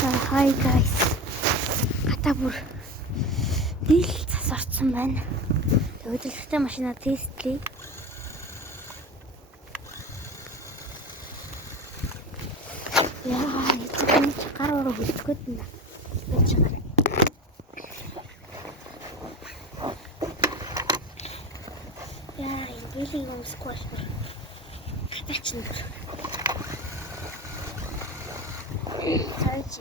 Hi guys. Гата бүр дийл цас орсон байна. Өдөртэй машина тестлээ. Яа, энэ гар ороо хөлтгөөд байна. Болж байгаа. Яа, дийлийг өмсөхгүй байна. Гатаач нь. Цааш.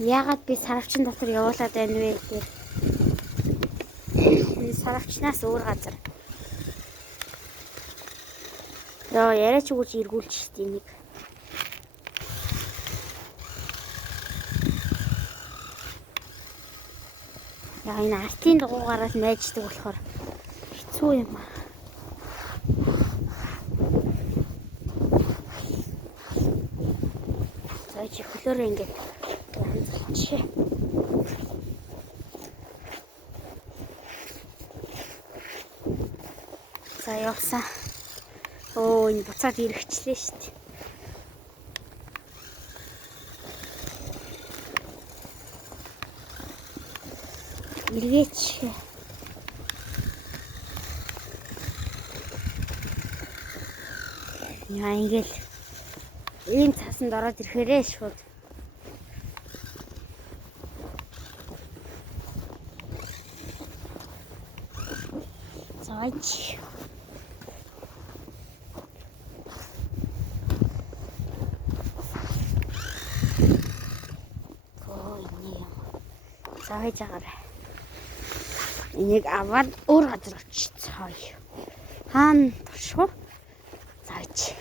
Яагаад би сарвчин дотор явуулаад байна вэ гэхээр энэ сарвчнаас өөр газар. Яа, яриач өгч эргүүлж штий нэг. Яа, энэ артын дугуугаараас найждаг болохоор хэцүү юм аа. За чи хөлөөрөө ингээд янзлчих. За явсан. Оо, энэ буцаад ирэхчлээ шүү дээ. Эргээч. Яа, ингээл ийм цаасанд ороод ирэхээрээ шууд. Заач. Зааж агаарай. Энийг аваад өөр газар очицгаая. Хаана туршгүй? Зааж.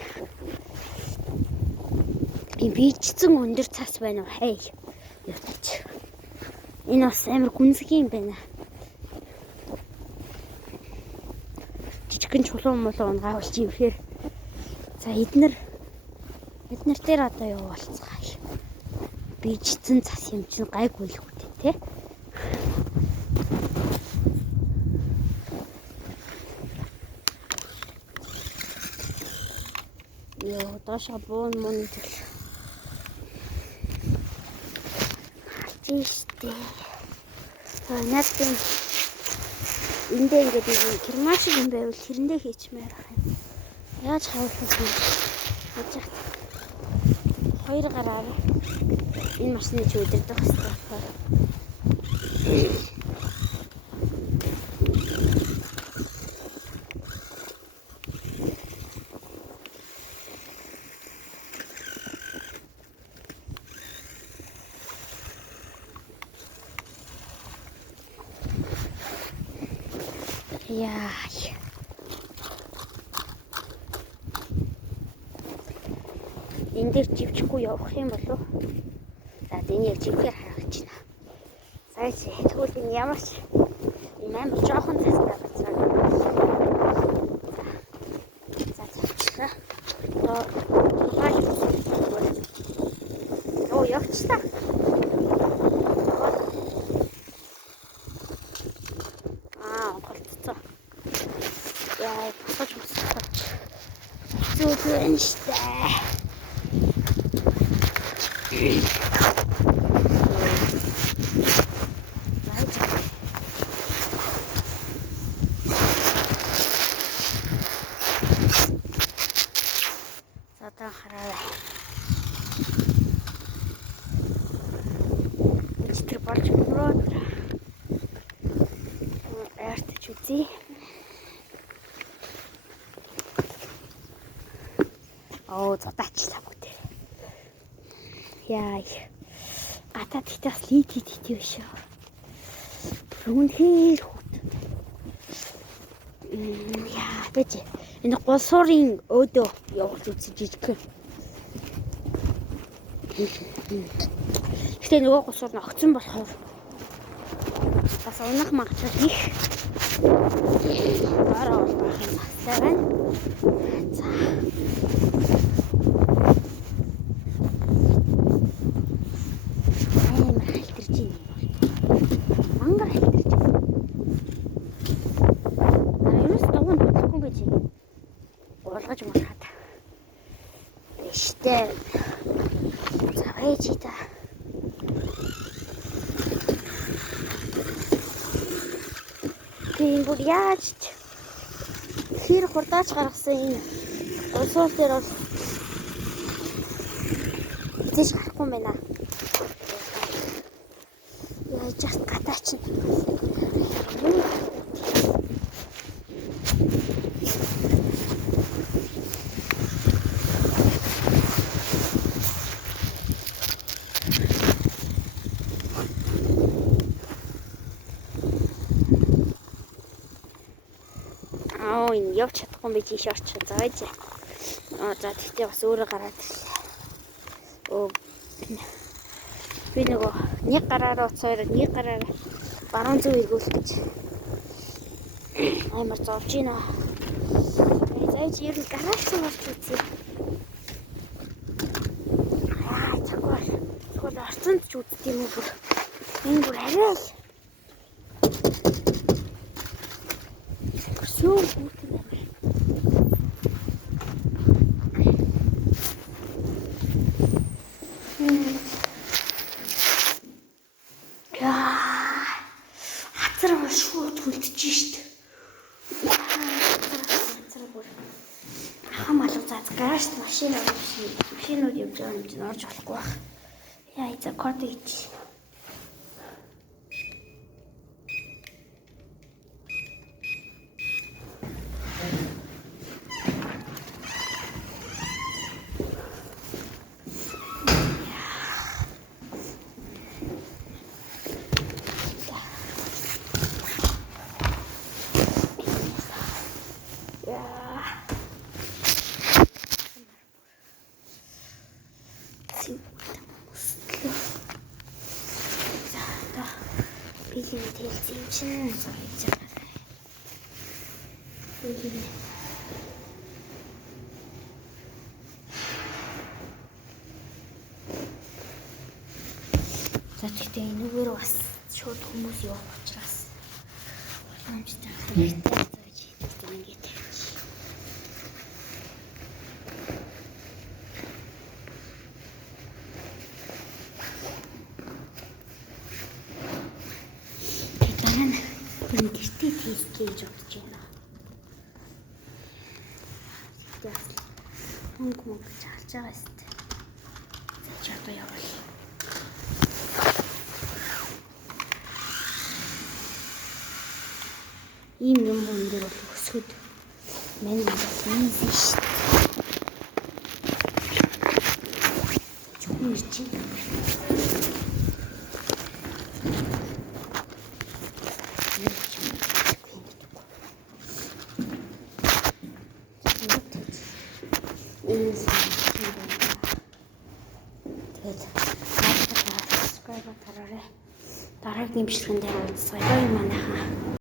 Энэ бичсэн өндөр цас байна уу? Хей. Ятч. Энэ бас амар гүнзгий юм байна. Жижигхэн чулуун молоо унгаавч юм хэр. За эднэр дээр одоо явуулцгаая. Бичсэн цас юм чинь гайгүй л үү те. Йоо, доош буун мөн гэл. Хачиштэй. Надад эндээ ингээд кермаш юм байвал хэрэндээ хийчмээр ах юм. Яаж хавуулах вэ? Хажих. Хоёр гараа. Энэ машины чи өдөрдөх хэвээр. Яа. Энд дээр живчихгүй явах юм болов. За энэ яг живхээр харагч байна. Сая чи тэгвэл энэ ямар ч энэ амар жоохон цастай газар. За цачлаа. Оо явчихлаа. Голцоо. Яа, босож босож. Зүгэн штэ. Задан хараа. Өчтөр болж өрөөд. Арт чүзий. Оо, задаачлаа бүгд. Яа. Гата тэгтээс лид биш. Үнэхээр хот. Яа гэж энэ гол суурийн өөдөө явуулж үзэж жижиг. Гэтэ нөгөө гол суур нь огцон болохоор бас унах магадлал их. Бараа бол баах юм баслаа байна. За. Мангар хэлтэрч байна. Аюус даван бохгүй гэж уулгаж махаад. Эштэй. За ээж та. Тийм бүр яаж хэр хурдаач гаргасан энэ улсуур дээр бол эцэж гарахгүй юм байна. Яаж яст гадаач нь. Энэ явж чадахгүй би тийш орчих. За байж. За тэгтээ бас өөрөө гараад ирлээ. Би нөгөө нэг гараараа уцаар нэг гараараа баруун зүг эргүүлэх гэж амар зовж байна. Зайч ер нь гараж цугаарч үзье. Цагвар. Тэгвэл орцонд ч үзт юм уу бүр. Энэ бүр арай л. Юу бүгд юм. Хацар бол шууд хүлдэж шít. Хацар бүр хам алга заз гаражт машинууд явж байгаа юм чинь орж болохгүй байх. Яа за код ич. Билийн тэлц юм чинь зурж байгаа. За тэгтээ энэгээр бас шууд хүмүүс явах учраас боломжтой хэрэгтэй зурж хийдэг юм гээд. Энэ гэртээ тест хийж бодож байна. Тэгээс мөнгө харж байгаа юм. Чи одоо явал. Ийм юм дээр бол өсгөд мань бас юм биш. Чухал чи. Тэгээд subscribe дараарай. Дараагийн бичлэгэн дээр уулзъя. Баяр манайхаа.